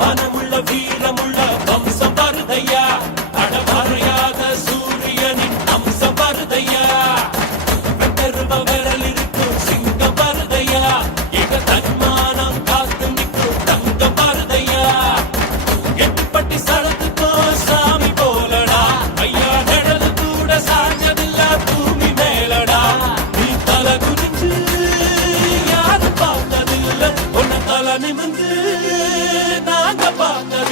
மனமுள்ள வீரமுள்ள வம்சம் வருதையா அடமறையாத சூரியனின் அம்சம் வருதையா வெட்டருவ விரல் இருக்கும் சிங்கம் வருதையா எங்க தன்மானம் காத்து நிற்கும் தங்கம் வருதையா எட்டுப்பட்டி சடத்துக்கோ சாமி போலடா ஐயா நிழல் கூட சாஞ்சதில்ல பூமி மேலடா நீ தலை குனிஞ்சு யாரும் பார்த்ததில்ல உன்னை தலை நிமிந்து நாங்க பார்த்த